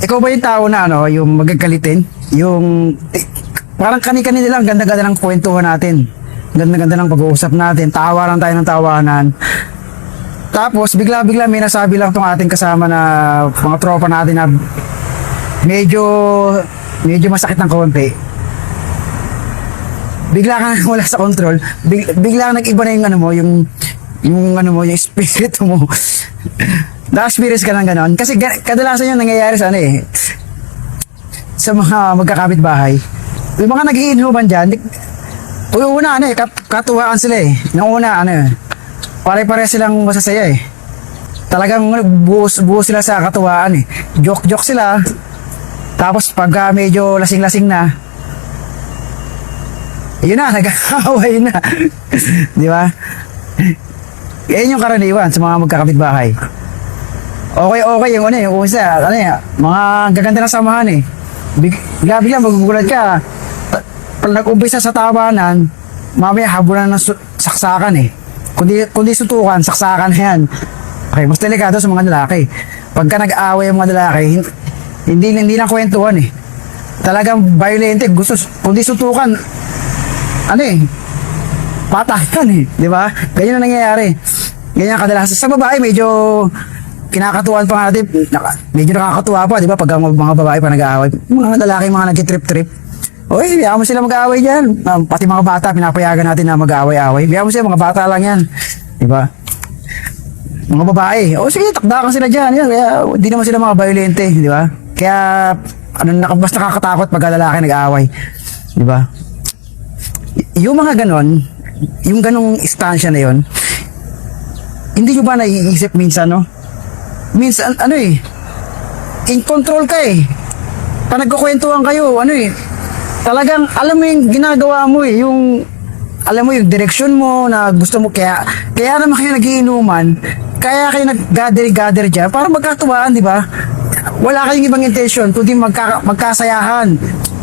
Ikaw ba yung tao na ano, yung magagalitin? Yung parang kani-kani nilang ganda-ganda ng kwentuhan natin. Ganda-ganda ng pag-uusap natin. Tawa lang tayo ng tawanan. Tapos bigla-bigla may nasabi lang tong ating kasama na mga tropa natin na medyo masakit ng konti. Bigla ka wala sa control. Bigla nag-iba na yung ano mo, yung ano mo, yung spirit mo. Na-experience ka ng ganon. Kasi kadalasan yung nangyayari sa ano eh, sa mga magkakapit bahay. Yung mga nag-iinuman dyan, yung una ano eh, katuwaan sila eh. Yung una ano eh, pare-pare silang masasaya eh. Talagang buhos sila sa katuwaan eh. Joke sila. Tapos pagka medyo lasing-lasing na, yun na, nag-aaway na. Di ba? Yan yung karaniwan sa mga magkakapitbahay. Okay, yung ano yung usa, ano yan, mga gaganda na samahan eh. Bigla magugulat ka. Pag nag-umpisa sa tawanan, mamaya habulan ng saksakan eh. Kundi sutukan, saksakan na yan. Okay, mas delikado sa mga lalaki. Pagka nag-aaway ang mga lalaki, hindi lang kwentuhan eh. Talagang violent eh. Kundi sutukan, ano eh, patayan eh. Di ba? Ganyan na nangyayari. Ganyan kadalasan. Sa babae, medyo kinakatuwaan pa natin. Medyo nakakatuwa pa, di ba? Pag mga babae pa nag-aaway. Mga lalaki, mga nag-trip-trip. Oy, biyaan mo sila mag-aaway dyan. Pati mga bata, pinapayagan natin na mag-aaway-aaway. Biyaan mo sila, mga bata lang yan. Di ba? Mga babae, sige, takdakan sila dyan. Yan, kaya hindi naman sila mga violente, di ba? Kaya, mas nakakatakot pag lalaki nag-aaway. Di ba? Yung mga ganon, yung ganong istansya na yon, hindi nyo ba naiisip minsan, no? Minsan, ano eh, in control ka eh. Pag nagkukwentuhan kayo, ano eh, talagang alam mo yung ginagawa mo eh, yung alam mo yung direksyon mo na gusto mo, kaya naman kayo nagiinuman, kaya kayo nag-gather dyan para magkatuwaan, di ba? Wala kayong ibang intention kundi magkasayahan.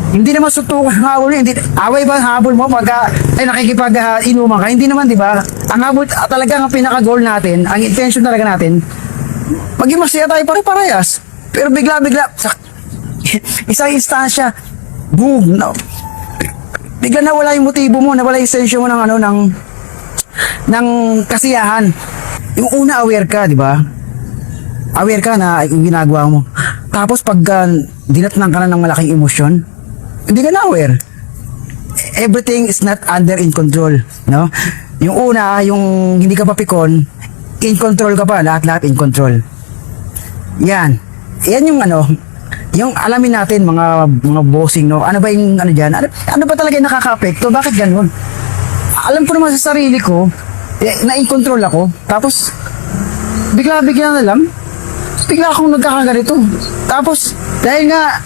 Hindi naman sutukan ng habol, hindi away ba ang habol mo pagka nakikipag-inuman ka? Hindi naman, di ba? Ang habol talaga, ang pinaka-goal natin, ang intention talaga natin, maging masaya tayo pare-parehas. Pero bigla isang instansya, boom, no. Bigla nawala yung motibo mo, nawala yung sensyo mo ng ano, ng kasiyahan. Yung una aware ka, di ba? Aware ka na yung ginagawa mo. Tapos pag dinatnan ka na ng malaking emosyon, hindi ka na aware. Everything is not under in control, no? Yung una, yung hindi ka papikon, in control ka pa, lahat in control. Yan yung ano, yung alamin natin mga bossing, no? Ano ba yung ano diyan? Ano ba talaga yung nakaka-apekto? Bakit ganoon? Alam ko naman sa sarili ko, na in control ako. Tapos bigla na lang, bigla akong nagkakaganito. Tapos dahil nga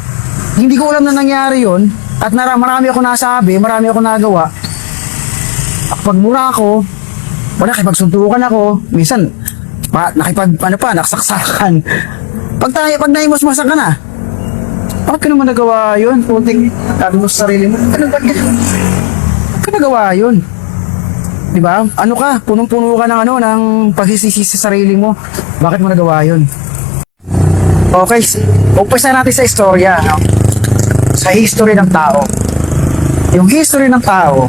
hindi ko alam na nangyari yon at marami ako nasabi, marami ako nagawa. Pagmura ako, nakipagsuntukan ako, minsan naksaksakan. Pag naimos-masan ka na, bakit ka naman nagawa yun? Punting sabi mo sa sarili mo, bakit ka nagawa yun? Diba? Ano ka? Punong-puno ka ng pagsisisi sa sarili mo. Bakit mo nagawa yun? Okay, umpisa natin sa istorya, no? Sa history ng tao. Yung history ng tao,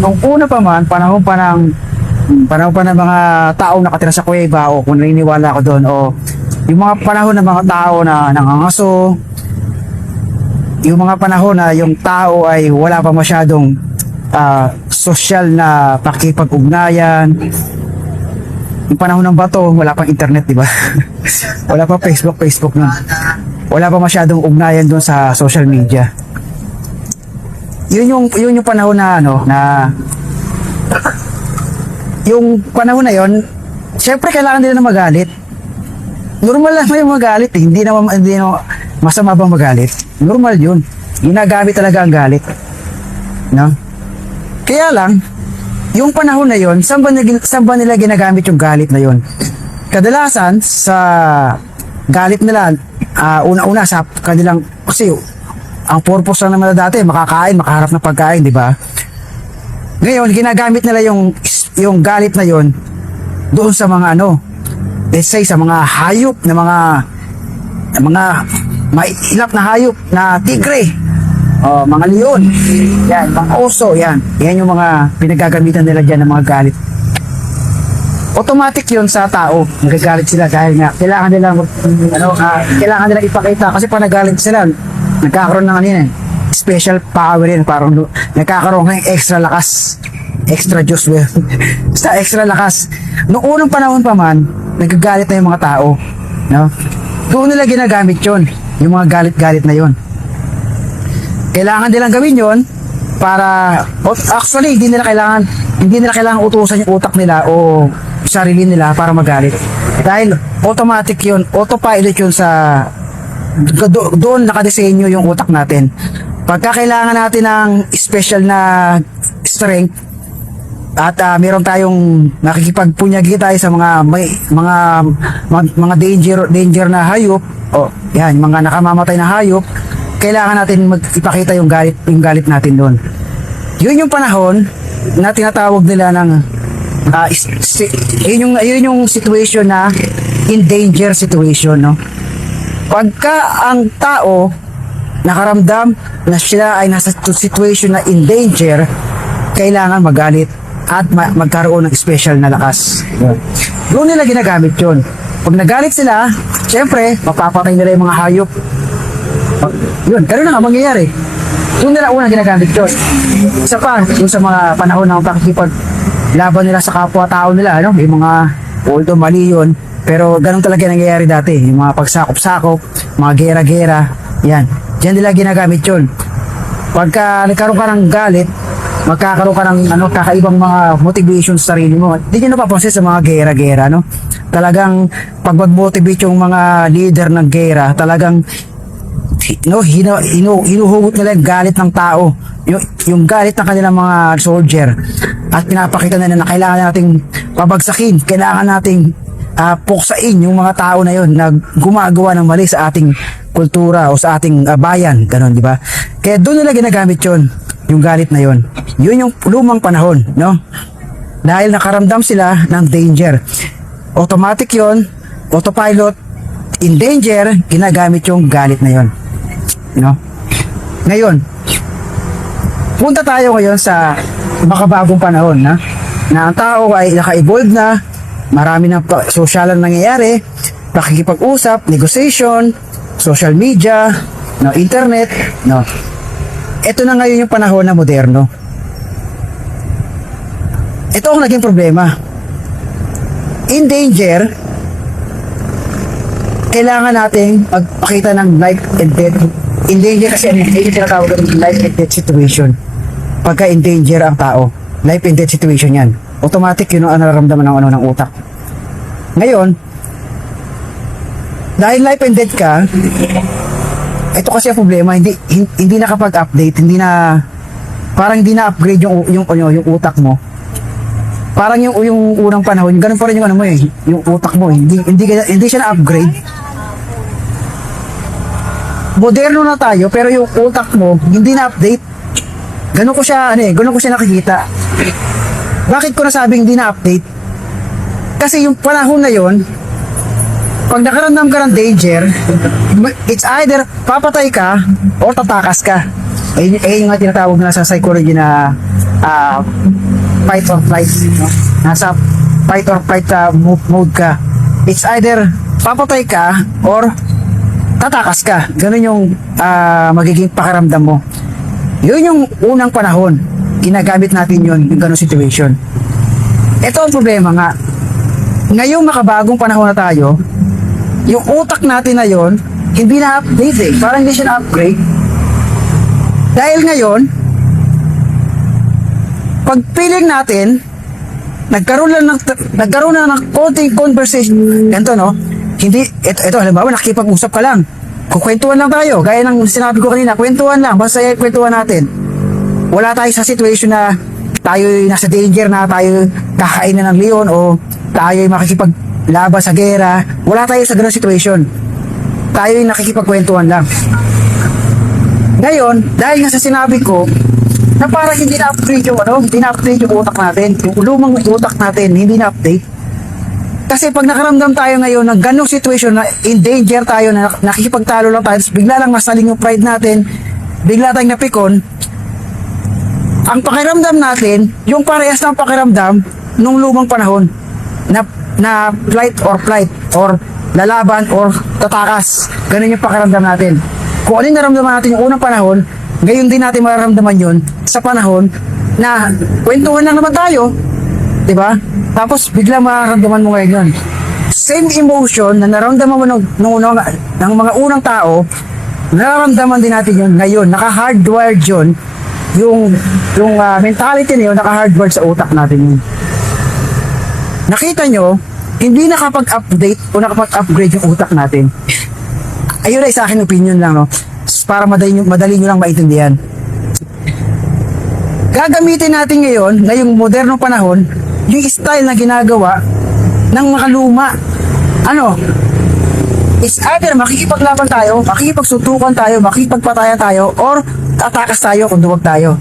nung una pa man, panahon pa ng mga taong nakatira sa kuweba, o kung naniniwala ako doon, o yung mga panahon ng mga tao na nangangaso, yung mga panahon na yung tao ay wala pa masyadong social na pakikipag-ugnayan, yung panahon ng bato, wala pang internet, di ba? Wala pa Facebook nun. Wala pa masyadong ugnayan doon sa social media. Yun yung panahon na yung panahon na yon, syempre kailangan nila na magalit. Normal lang yung magalit eh. Hindi naman masama bang magalit. Normal yun. Ginagamit talaga ang galit, no? Kaya lang, yung panahon na yon, saan ba nila ginagamit yung galit na yon? Kadalasan sa galit nila, una-una sa kanilang, kasi ang purpose lang naman dati, makaharap ng pagkain, di ba? Ngayon, ginagamit nila yung galit na yon doon sa mga let's say sa mga hayop na mga mailap na hayop na tigre, mga leon, yan, mga oso, yan. Yan yung mga pinagagamitan nila dyan ng mga galit. Automatic yun sa tao, nagagalit sila dahil nga kailangan kailangan nilang ipakita kasi pag nagalit sila, nagkakaroon ng special power yun, parang nagkakaroon ng extra lakas, extra juice sa extra lakas. Noong unang panahon pa man, nagagalit na yung mga tao, no? Doon nila ginagamit yun, yung mga galit-galit na yun. Kailangan nilang gawin yun para, actually hindi nila kailangan utusan yung utak nila o sarili nila para magalit. Dahil automatic yun, autopilot yun doon nakadesenyo yung utak natin. Pagka kailangan natin ng special na strength at meron tayong nakikipagpunyagi tayo sa mga danger na hayop, yan, mga nakamamatay na hayop, kailangan natin ipakita yung galit natin doon. Yun yung panahon na tinatawag nila ng yun yung situation na in danger situation, no? Pagka ang tao nakaramdam na sila ay nasa situation na in danger, kailangan magalit at magkaroon ng special na lakas. Doon nila ginagamit yun. Pag nagalit sila, syempre mapapatay nila yung mga hayop. Yun, ganun na nga mangyayari. Doon nila unang ginagamit yun. Isa pa, yung sa mga panahon ng pakikipaglaban nila sa kapwa-tao nila, ano? Yung mga, although mali yun, pero ganun talaga nangyayari dati. Yung mga pagsakop-sakop, mga gera-gera, yan. Diyan nila ginagamit yun. Pagka nagkaroon ka ng galit, magkakaroon ka ng kakaibang mga motivation sa sarili mo. Hindi nyo napapansin sa mga gera-gera, no? Talagang pag mag-motivate yung mga leader ng gera, talagang hinuhugot nila yung galit ng tao, yung galit ng kanilang mga soldier, at pinapakita nila na kailangan nating pabagsakin, kailangan nating puksain yung mga tao na yun na gumagawa ng mali sa ating kultura o sa ating bayan, ganun, di ba? Kaya doon nila ginagamit yun, yung galit na yun. Yun yung lumang panahon, no? Dahil nakaramdam sila ng danger, automatic yun, autopilot, in danger, ginagamit yung galit na yun, no? Ngayon, punta tayo ngayon sa makabagong panahon na ang tao ay naka-evolve na, marami ng sosyalan nangyayari, pakikipag-usap, negotiation, social media, no, internet, no. Ito na ngayon yung panahon na moderno. Ito ang naging problema. In danger, kailangan nating magpakita ng life and death. In danger kasi yung tinatawag ng life and death situation. Pagka in danger ang tao, life and death situation yan. Automatic yun ang nararamdaman ng utak. Ngayon, dahil life and death ka, ito kasi ang problema, hindi nakapag-update, parang hindi na upgrade yung utak mo. Parang yung unang panahon, ganun pa rin yung yung utak mo, hindi siya na-upgrade. Moderno na tayo, pero yung utak mo hindi na-update. Ganun ko siya nakikita. Bakit ko nasabing hindi na-update? Kasi yung panahon na yon, pag nakaramdam ka ng danger, it's either papatay ka or tatakas ka. Yung nga tinatawag na sa psychology na fight or flight, no? Nasa fight or flight mode ka. It's either papatay ka or tatakas ka. Ganun yung magiging pakiramdam mo. Yun yung unang panahon, ginagamit natin yun, yung ganun situation. Ito ang problema nga. Ngayong makabagong panahon na tayo, yung utak natin na yon hindi na-update eh. Parang hindi siya na-upgrade. Dahil ngayon, pagpiling natin, nagkaroon na ng konting conversation. Ganito, no? Ito, halimbawa, nakikipag-usap ka lang. Kukwentuhan lang tayo. Gaya ng sinabi ko kanina, kwentuhan lang. Basta kwentuhan natin. Wala tayo sa situation na tayo nasa danger na tayo kakainin ng leon o tayo makikipaglaban sa gera. Wala tayo sa ganung situation. Tayo yung nakikipagkwentuhan lang. Ngayon, dahil nga sa sinabi ko, na parang hindi na-upgrade yung utak natin. Yung lumang utak natin, hindi na-update. Kasi pag nakaramdam tayo ngayon ng ganong situation na in danger tayo, na nakikipagtalo lang tayo, tapos bigla lang masaling yung pride natin, bigla tayong napikon, ang pakiramdam natin, yung parehas ng pakiramdam nung lumang panahon na flight or lalaban or tatakas. Ganun yung pakiramdam natin. Kung ano yung naramdaman natin yung unang panahon, ngayon din natin mararamdaman yun sa panahon na kwentuhan lang naman tayo, di ba? Tapos biglang mararamdaman mo ngayon yun. Same emotion na naramdaman mo ng mga unang tao, nararamdaman din natin yun ngayon. Naka-hardwired yun. Yung mentality na yun, naka-hardwired sa utak natin yun. Nakita nyo, hindi nakapag-update o nakapag-upgrade yung utak natin. Ayun ay sa akin opinion lang, no? Para madali nyo lang maintindihan. Gagamitin natin ngayon, na yung modernong panahon, yung style na ginagawa ng mga luma. Ano? It's either makikipaglaban tayo, makikipagsutukan tayo, makikipagpatayan tayo, or tatakas tayo kung duwag tayo.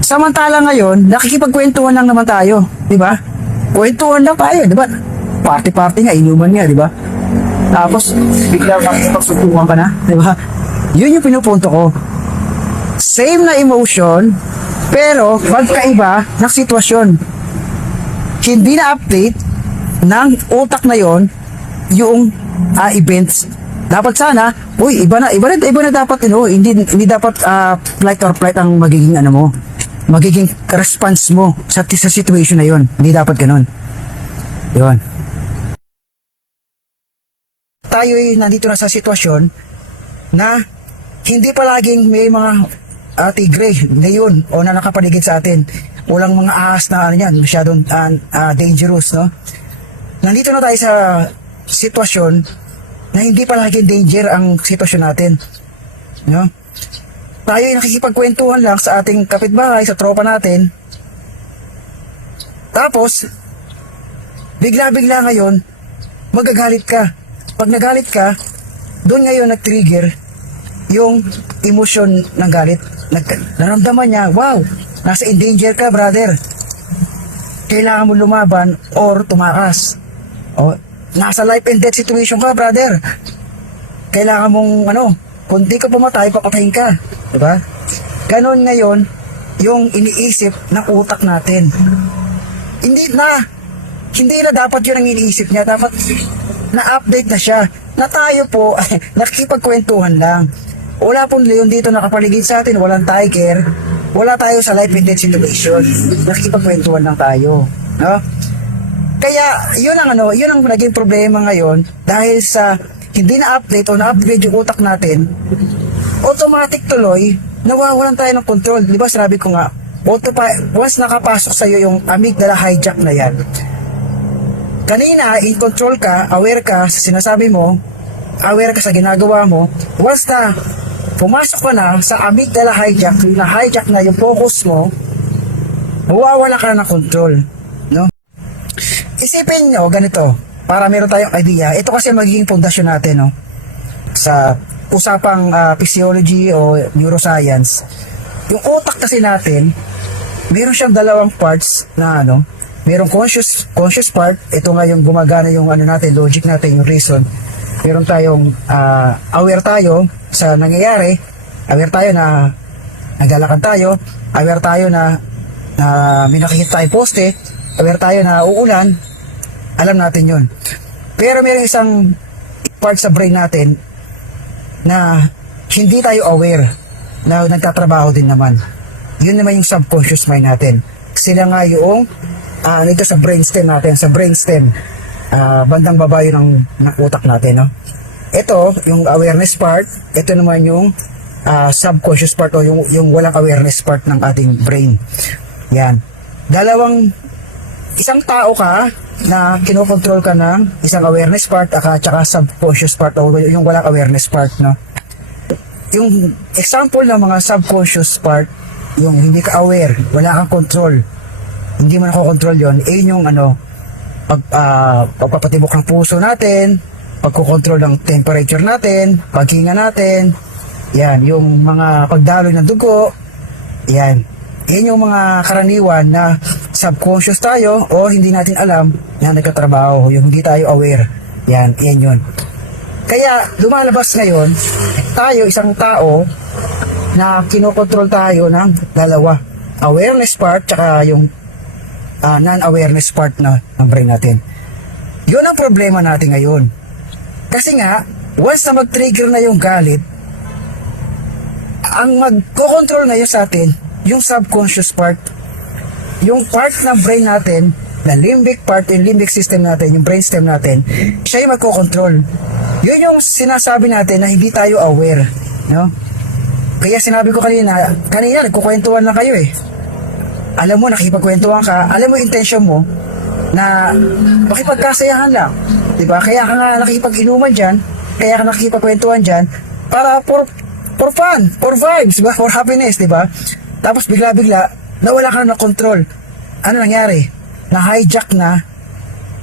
Samantala ngayon, nakikipagkwentuhan lang naman tayo, di ba? Kwentuhan lang tayo, di ba? Party-party nga, inuman nga, di ba? Tapos, bigla makikipagsutukan ka na, di ba? Yun yung pinupunto ko. Same na emotion, pero magkaiba ng sitwasyon. Hindi na update ng utak na yon yung events. Dapat sana, iba na dapat, hindi dapat flight or flight ang magiging magiging response mo sa situation na yon. Hindi dapat ganun. Yun. Tayo ay nandito na sa sitwasyon na hindi palaging may mga tigre, leon o na nakapaligid sa atin. Walang mga ahas na masyadong dangerous, no? Nandito na tayo sa sitwasyon na hindi palaging danger ang sitwasyon natin, no? Tayo ay nakikipagkwentuhan lang sa ating kapitbahay, sa tropa natin. Tapos, bigla-bigla ngayon, magagalit ka. Pag nagalit ka, doon ngayon nag-trigger yung emosyon ng galit. Naramdaman niya, wow, nasa in danger ka, brother. Kailangan mo lumaban or tumakas. O, nasa life and death situation ka, brother. Kailangan mong, kung di ka pumatay, papatayin ka. Diba? Ganon ngayon, yung iniisip ng utak natin. Hindi na dapat yun ang iniisip niya. Dapat na-update na siya. Na tayo po, nakikipagkwentuhan lang. Wala pong leon dito nakapaligid sa atin, walang tiger, wala tayo sa life and death situation. Nakikipagkwentuhan lang tayo, no? Kaya yun ang naging problema ngayon dahil sa hindi na-update o na-upgrade yung utak natin. Automatic tuloy nawawalan tayo ng control. Di ba sabi ko nga, once nakapasok sa iyo yung amygdala hijack na yan, kanina in control ka, aware ka sa sinasabi mo, aware ka sa ginagawa mo. Once na pumasok ka na sa amygdala hijack, na hijack na yung focus mo, mawawala ka na ng control, no? Isipin nyo ganito, para meron tayong idea. Ito kasi magiging pundasyon natin, no, sa usapang physiology o neuroscience. Yung utak kasi natin, meron siyang dalawang parts na merong conscious part. Ito nga yung gumagana yung natin, logic natin, yung reason. Meron tayong aware tayo sa nangyayari, aware tayo na naglalakad tayo, aware tayo na may nakikita tayong poste, aware tayo na uulan, alam natin yun. Pero meron isang part sa brain natin na hindi tayo aware na nagtatrabaho din naman. Yun naman yung subconscious mind natin. Sila nga yung ito sa brainstem natin, sa brainstem, bandang babayo ng utak natin, no? Ito, yung awareness part, ito naman yung subconscious part o yung walang awareness part ng ating brain. Yan. Isang tao ka na kinokontrol ka ng isang awareness part at saka subconscious part o yung walang awareness part, no? Yung example ng mga subconscious part, yung hindi ka aware, wala kang control, hindi mo nakokontrol yon, yung pagpapatibok ng puso natin, pagkokontrol ng temperature natin, paghinga natin, yan, yung mga pagdaloy ng dugo, yan yung mga karaniwan na subconscious tayo o hindi natin alam na nagkatrabaho, yung hindi tayo aware. Yan yun. Kaya lumalabas ngayon, tayo isang tao na kinokontrol tayo ng dalawa. Awareness part tsaka yung non-awareness part ng brain natin. Yun ang problema natin ngayon. Kasi nga, once na mag-trigger na yung galit, ang magkocontrol ngayon sa atin, yung subconscious part, yung part ng brain natin, the limbic part, yung limbic system natin, yung brainstem natin, siya yung magkocontrol. Yun yung sinasabi natin na hindi tayo aware, no? Kaya sinabi ko kanina nagkukwentuhan lang kayo eh. Alam mo, nakikipagkwentuhan ka, alam mo intention mo na makipagkasayahan lang, diba? Kaya ka nga nakikipag-inuman dyan, kaya ka nakikipagkwentuhan dyan, para for fun, for vibes, diba? For happiness, diba? Tapos bigla-bigla, nawala ka na ng control. Ano nangyari? Na-hijack na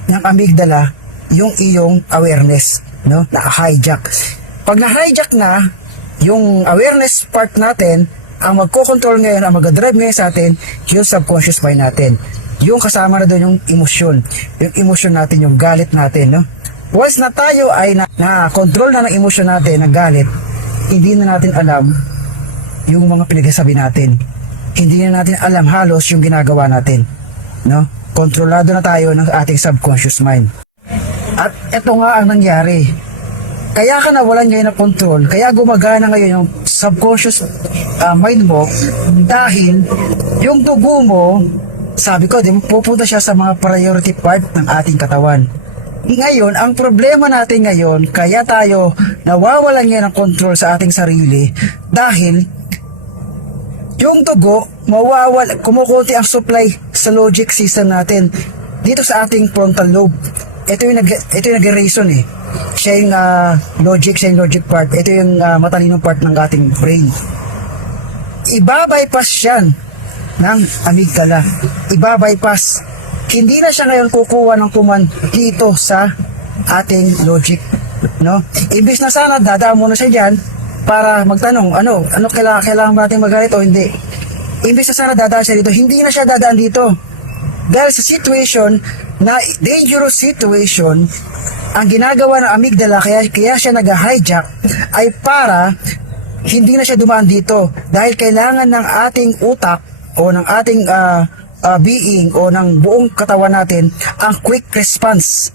ng amygdala yung iyong awareness, no? Na-hijack. Pag na-hijack na yung awareness part natin, ang magko-control ngayon, ang mag-drive ngayon sa atin, yung subconscious mind natin. Yung kasama na doon yung emosyon. Yung emosyon natin, yung galit natin, no? Once na tayo ay na-control na ng emosyon natin, ng galit, hindi na natin alam yung mga pinagsasabi natin. Hindi na natin alam halos yung ginagawa natin, no? Kontrolado na tayo ng ating subconscious mind. At ito nga ang nangyari. Kaya ka nawalan ngayon ng control, kaya gumagana ngayon yung subconscious mind mo dahil yung dugo mo, sabi ko, pupunta siya sa mga priority part ng ating katawan. Ngayon, ang problema natin ngayon, kaya tayo nawawalan ngayon ng control sa ating sarili dahil yung dugo, kumukunti ang supply sa logic system natin dito sa ating frontal lobe. Ito yung nag-reason eh. Siya yung logic part. Ito yung matalinong part ng ating brain. Iba-bypass yan ng amygdala. Iba-bypass. Hindi na siya ngayon kukuha ng command dito sa ating logic, no? Imbis na sana dadaan muna siya dyan para magtanong, ano kailangan ba natin magalit o hindi? Imbis na sana dadaan siya dito, hindi na siya dadaan dito. Dahil sa situation na dangerous situation, ang ginagawa ng amygdala, kaya siya nag-hijack, ay para hindi na siya dumaan dito. Dahil kailangan ng ating utak o ng ating being o ng buong katawan natin ang quick response.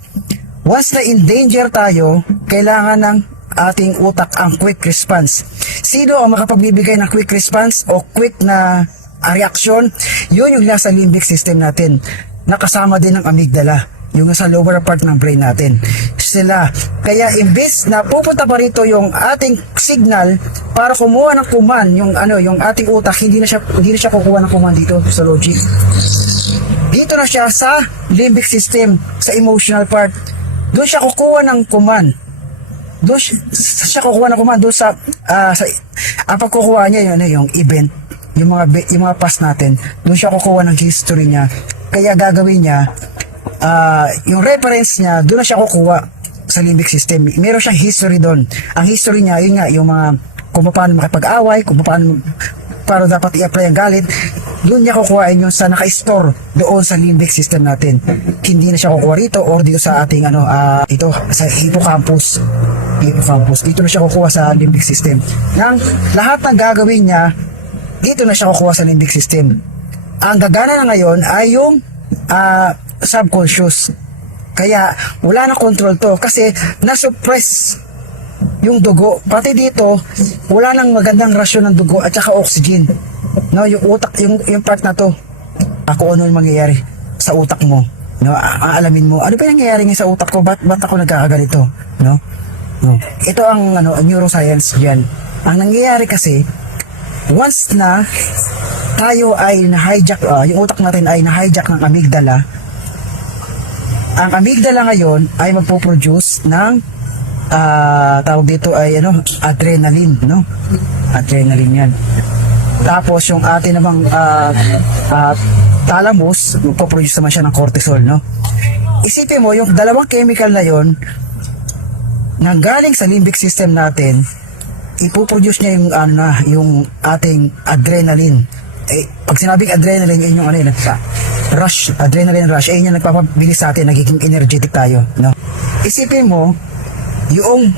Once na in danger tayo, kailangan ng ating utak ang quick response. Sino ang makapagbibigay ng quick response o quick na reaction? Yun yung nasa limbic system natin, nakasama din ng amygdala, yung nasa lower part ng brain natin. Sila. Kaya imbes na pupunta pa rito yung ating signal para kumuha ng command, yung ating utak, hindi na siya kukuha ng command dito sa logic. Dito na siya sa limbic system, sa emotional part. Doon siya kukuha ng command. Doon siya kukuha ng command doon sa ang pagkukuha niya yung event, yung mga past natin. Doon siya kukuha ng history niya. Kaya gagawin niya yung reference niya, doon na siya kukuha sa limbic system. Meron siyang history doon. Ang history niya, yun nga, yung mga kung paano makipag-away, kung paano dapat i-apply ang galit, doon niya kukuhain yung sa naka-store doon sa limbic system natin. Hindi na siya kukuha rito or dito sa ating ito sa hippocampus. Dito na siya kukuha sa limbic system. Nang lahat ng gagawin niya, dito na siya kukuha sa limbic system. Ang gagana na ngayon ay yung subconscious. Kaya wala na control to kasi na-suppress yung dugo. Pati dito, wala nang magandang rasyon ng dugo at saka oxygen. No, yung utak, yung part na to. Ako ano yung mangyayari sa utak mo? No, alamin mo, ano ba yung nangyayari sa utak ko? Ba't ako nagkakaganito? No? No. Ito ang neuroscience diyan. Ang nangyayari kasi once na tayo ay na-hijack, yung utak natin ay na-hijack ng amygdala, ang amygdala ngayon ay magpo-produce ng tawag dito ay adrenaline, no? Adrenaline yan. Tapos yung atin namang thalamus, magpo-produce naman siya ng cortisol, no? Isipin mo, yung dalawang chemical na yon nanggaling sa limbic system natin, ipoproduce niya yung ating adrenaline. Pag sinabing adrenaline, yun yung rush, adrenaline rush, ayun yung nagpapabilis sa atin, nagiging energetic tayo, no? Isipin mo, yung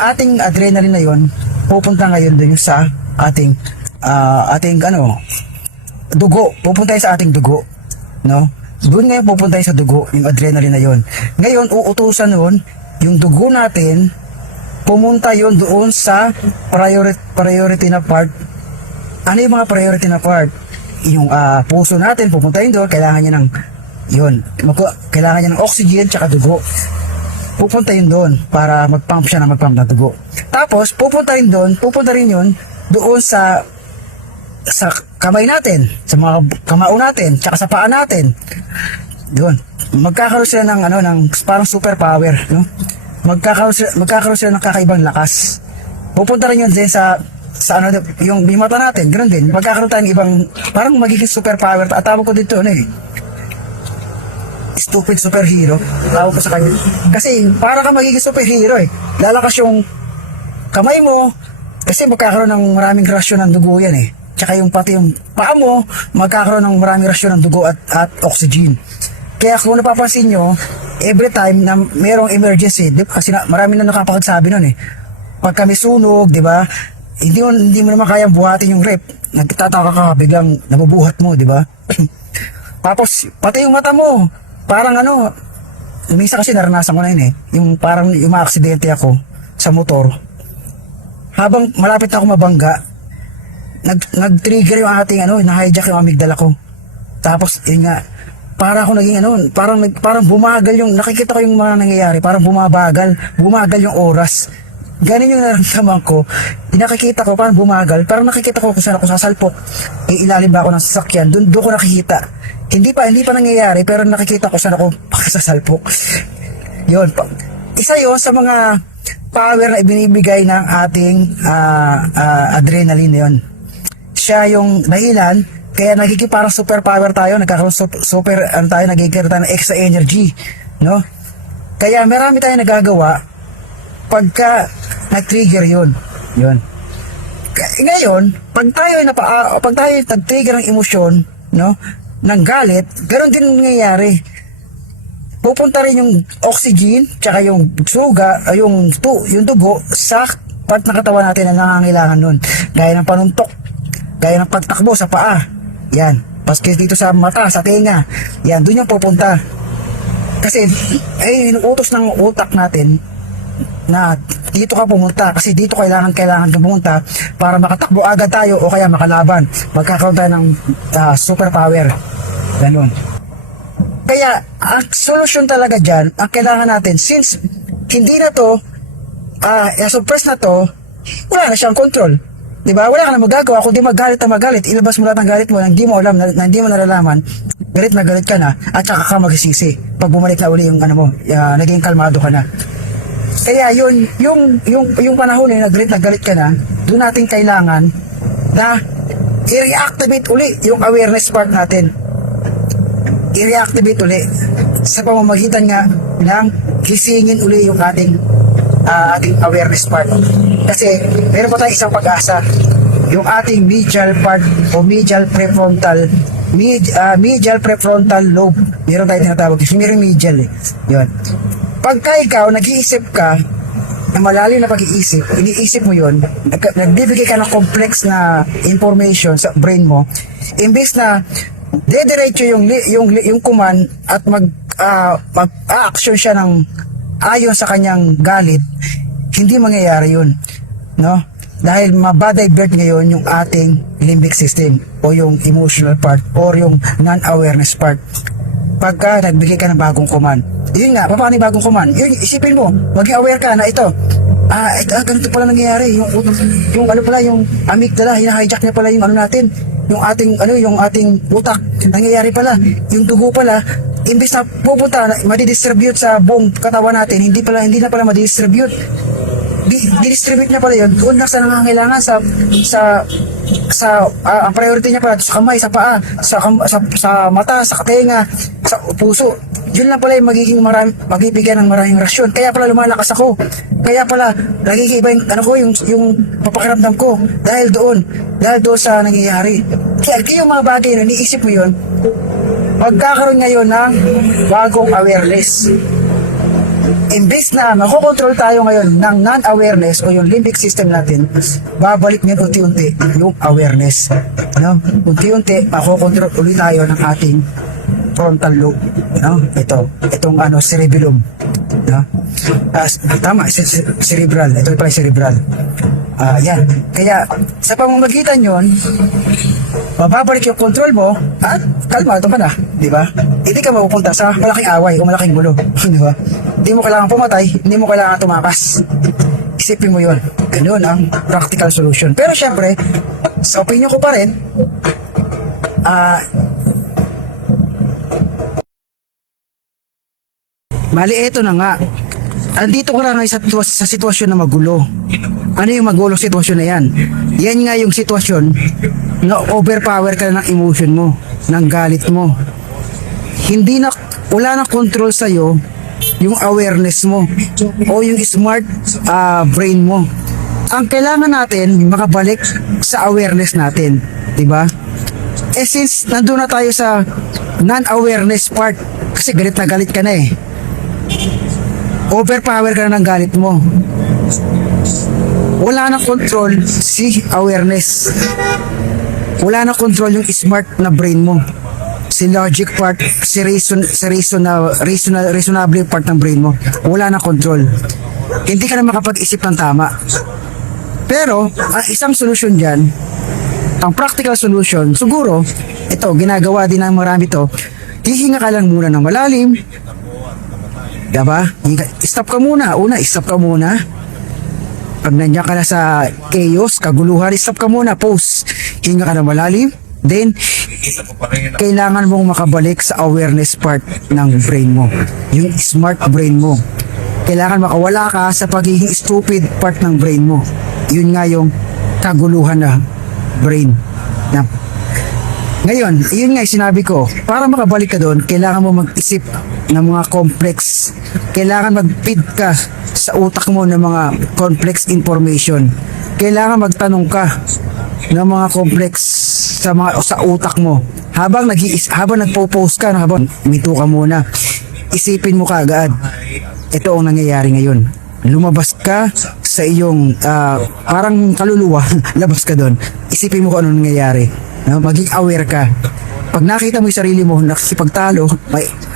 ating adrenaline na yun, pupunta ngayon doon sa ating dugo, pupunta sa ating dugo, no? Doon ngayon pupunta sa dugo yung adrenaline na yun. Ngayon uutusan nun yung dugo natin, pumunta yun doon sa priority na part. Ano yung mga priority na part? Yung puso natin, pupunta yun doon, kailangan niya ng oxygen tsaka dugo. Pupunta yun doon para mag-pump siya ng dugo. Tapos pupunta rin yun doon sa kamay natin, sa mga kamao natin, tsaka sa paa natin. Doon. Magkakaroon sila ng parang superpower, no? Magkakaroon sila ng kakaibang lakas. Pupunta rin yun din sa yung mata natin, ganoon din. Magkakaroon tayo ng ibang, parang magiging superpower. Tawag ko dito, stupid superhero. Tawag ko sa kanya. Kasi, para ka magiging superhero lalakas yung kamay mo, kasi magkakaroon ng maraming rasyon ng dugo yan Tsaka pati yung paa mo, magkakaroon ng maraming rasyon ng dugo at oxygen. Kaya kung napapansin nyo, every time na mayroong emergency, kasi marami na nakapagsabi nun pag kami sunog, di ba? Hindi mo naman kayang buhatin yung rep. Nagtataka ka, biglang nabubuhat mo, di ba? Tapos, pati yung mata mo, parang minsan kasi naranasan ko na yun yung parang yung aksidente ako sa motor. Habang malapit na ako mabangga, nag-trigger yung ating na-hijack yung amygdala ko. Tapos, yun nga, para ako naging parang bumagal nakikita ko yung mga nangyayari, parang bumagal yung oras. Ganun yung naramdaman ko. Nakikita ko, parang bumagal, parang nakikita ko kung saan ako sasalpok. Ilalim ba ako ng sasakyan, doon ko nakikita. Hindi pa nangyayari, pero nakikita ko saan ako sasalpok. Yun. Isa yun sa mga power na ibinibigay ng ating adrenaline na yun. Siya yung dahilan kaya nagiging parang superpower tayo, nagkakaroon nagiging tayo ng extra energy, no? Kaya marami tayong nagagawa pagka nag-trigger yun. Ngayon, pag tayo nag-trigger ng emosyon, no, ng galit, ganoon din nangyayari. Pupunta rin yung oxygen tsaka yung suga, yung dugo sa part ng katawan natin na nangangailangan nun. Gaya ng panuntok, gaya ng pagtakbo sa paa. Yan. Paskis dito sa mata, sa tenga. Yan, dun yung pupunta. Kasi, inuutos ng utak natin na dito ka pumunta. Kasi dito kailangan pumunta para makatakbo agad tayo o kaya makalaban. Magkakaroon tayo ng superpower. Ganun. Kaya, ang solusyon talaga dyan, ang kailangan natin, since hindi na to, suppress na to, wala na siyang control. Diba? Wala ka na magagawa, kundi magalit, ilabas mo lahat ng galit mo, na hindi mo alam, na hindi mo nalalaman, galit na galit ka na, at saka ka magsisisi. Pag bumalik na uli yung naging kalmado ka na. Kaya yung panahon na galit ka na, doon natin kailangan na i-reactivate uli yung awareness part natin. I-reactivate uli sa pamamagitan nga ng gisingin uli yung ating awareness part. Kasi meron pa tayong isang pag-asa, yung ating medial part o medial prefrontal lobe. Meron tayong tinatawag, meron medial yun. Pagka ikaw nag-iisip ka na malalim na pag-iisip, iniisip mo yun, nagbibigay ka ng complex na information sa brain mo, imbes na dediretso yung command at mag-action siya ng ayon sa kanyang galit, hindi mangyayari yun, no? Dahil mabadivert ngayon yung ating limbic system o yung emotional part or yung non-awareness part pagka nagbigay ka ng bagong command. Yun nga, paano yung bagong command? Yun, isipin mo, maging aware ka na ito, ganito pala nangyayari, yung amygdala, hina-hijack niya pala yung natin, yung ating utak, nangyayari pala, yung dugo pala, imbis na pupunta, madidistribute sa buong katawan natin, hindi na pala madidistribute. Didistribute niya pala yun, doon lang sa nangangailangan ang priority niya pala sa kamay, sa paa, sa mata, sa tenga, sa puso. Yun lang pala yung magbibigyan ng maraming rasyon. Kaya pala lumalakas ako. Kaya pala nagigiba yung papakiramdam ko dahil doon sa nangyayari. Kaya yung mga bagay na niisip mo yun, magkakaroon ngayon ng bagong awareness. Imbes na makokontrol tayo ngayon ng non-awareness o yung limbic system natin, babalik ngayon unti-unti yung awareness. No? Unti-unti, makokontrol ulit tayo ng ating frontal lobe. No? Itong cerebellum. No? Tama, cerebral. Ito pala cerebral. Yan. Kaya, sa pamamagitan yon, mababalik yung control mo at kalmado ka na, di ba? Hindi ka mapupunta sa malaking away o malaking gulo, di ba? Hindi mo kailangan pumatay, hindi mo kailangan tumakas. Isipin mo yun. Ganun ang practical solution. Pero syempre, sa opinion ko pa rin, mali, ito na nga. Andito ka lang sa sitwasyon na magulo. Ano yung magulong sitwasyon na yan? Yan nga yung sitwasyon na overpower ka na ng emotion mo, ng galit mo. Wala na control sa'yo yung awareness mo o yung smart brain mo. Ang kailangan natin, makabalik sa awareness natin. Diba? Since nandun na tayo sa non-awareness part, kasi galit na galit ka na eh. Overpower ka na ng galit mo. Wala na control si awareness. Wala na control yung smart na brain mo. Si logic part, si reasonable part ng brain mo. Wala na control. Hindi ka na makapag-isip ng tama. Pero, ang isang solusyon dyan, ang practical solution, siguro, ito, ginagawa din ng marami to, hihinga ka lang muna ng malalim. Diba? Stop ka muna. Stop ka muna. Pag nandiyan ka na sa chaos, kaguluhan, stop ka muna. Pause. Hinga ka na malalim. Then, kailangan mong makabalik sa awareness part ng brain mo. Yung smart brain mo. Kailangan makawala ka sa pagiging stupid part ng brain mo. Yun nga yung kaguluhan na brain. Ngayon, yun nga yung sinabi ko, para makabalik ka doon, kailangan mo mag-isip ng mga complex. Kailangan mag-feed ka sa utak mo ng mga complex information. Kailangan magtanong ka ng mga complex sa utak mo. Habang nagpo-post ka, habang mito ka muna, isipin mo kaagad, ito ang nangyayari ngayon. Lumabas ka sa iyong parang kaluluwa, labas ka doon. Isipin mo kung ano nangyayari. No? Maging aware ka. Pag nakita mo yung sarili mo, nakikipagtalo,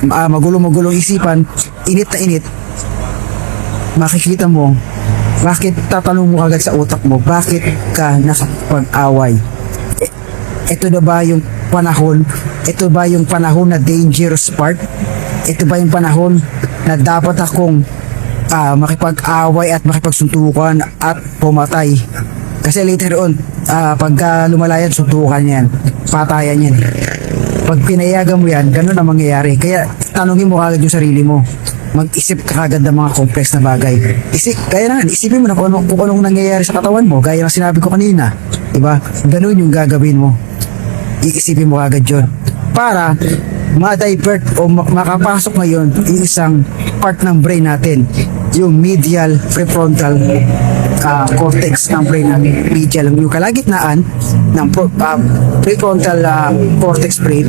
magulo-magulong isipan, init na init, makikita mo, bakit tatanong mo agad sa utak mo, bakit ka nakapag-away? Ito na ba yung panahon? Ito ba yung panahon na dangerous part? Ito ba yung panahon na dapat akong makipag-away at makipagsuntukan at pumatay? Kasi later on, pagka lumalayan, suntukan yan. Patayan yan. Pag pinayagan mo yan, ganun ang mangyayari. Kaya tanungin mo kagad yung sarili mo. Mag-isip ka kagad ng mga complex na bagay. Isipin mo na kung anong nangyayari sa katawan mo. Gaya ng sinabi ko kanina. Diba? Ganun yung gagawin mo. Iisipin mo kagad yun. Para ma-divert o makapasok ngayon yung isang part ng brain natin. Yung medial prefrontal cortex ng brain natin. Medial, yung kalagitnaan ng prefrontal cortex brain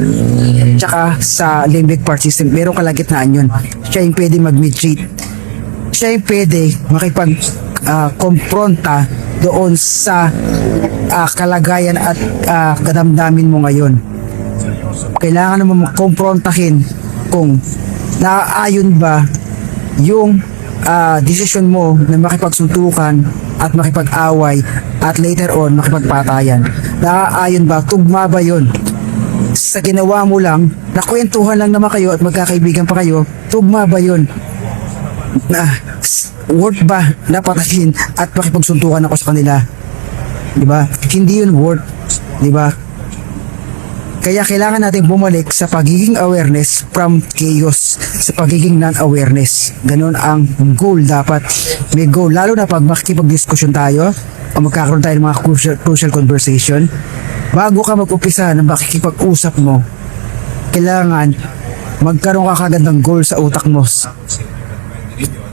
tsaka sa limbic part system. Meron kalagitnaan yun. Siya yung pwede mag-mediate. Siya yung pwede makipag-kompronta doon sa kalagayan at kadamdamin mo ngayon. Kailangan mo komprontahin kung naaayon ba yung decision mo na makipagsuntukan at makipag-away at later on makipagpatayan. Naaayon ba? Tugma ba yun? Sa ginawa mo lang, nakwentuhan lang naman kayo at magkakaibigan pa kayo, tugma ba yun? Worth ba na patayin at makipagsuntukan ako sa kanila? Diba? Hindi yun worth. Diba? Kaya kailangan natin bumalik sa pagiging awareness from chaos, sa pagiging non-awareness. Ganun ang goal dapat. May goal, lalo na pag makikipag-diskusyon tayo o magkakaroon tayo ng mga crucial conversation. Bago ka mag-upisa na makikipag-usap mo, kailangan magkaroon ka kagad ng goal sa utak mo.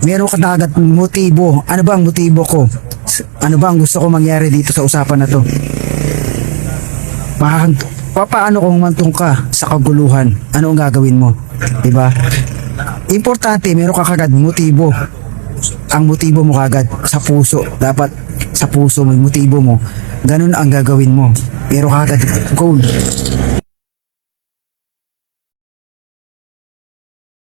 Meron ka kagad motibo. Ano ba ang motibo ko? Ano ba ang gusto ko mangyari dito sa usapan na to? paano kung mantong ka sa kaguluhan? Ano ang gagawin mo? Diba? Importante, meron ka kagad motibo. Ang motibo mo kagad sa puso. Dapat sa puso mo, yung motibo mo. Ganun ang gagawin mo. Pero kagad goal.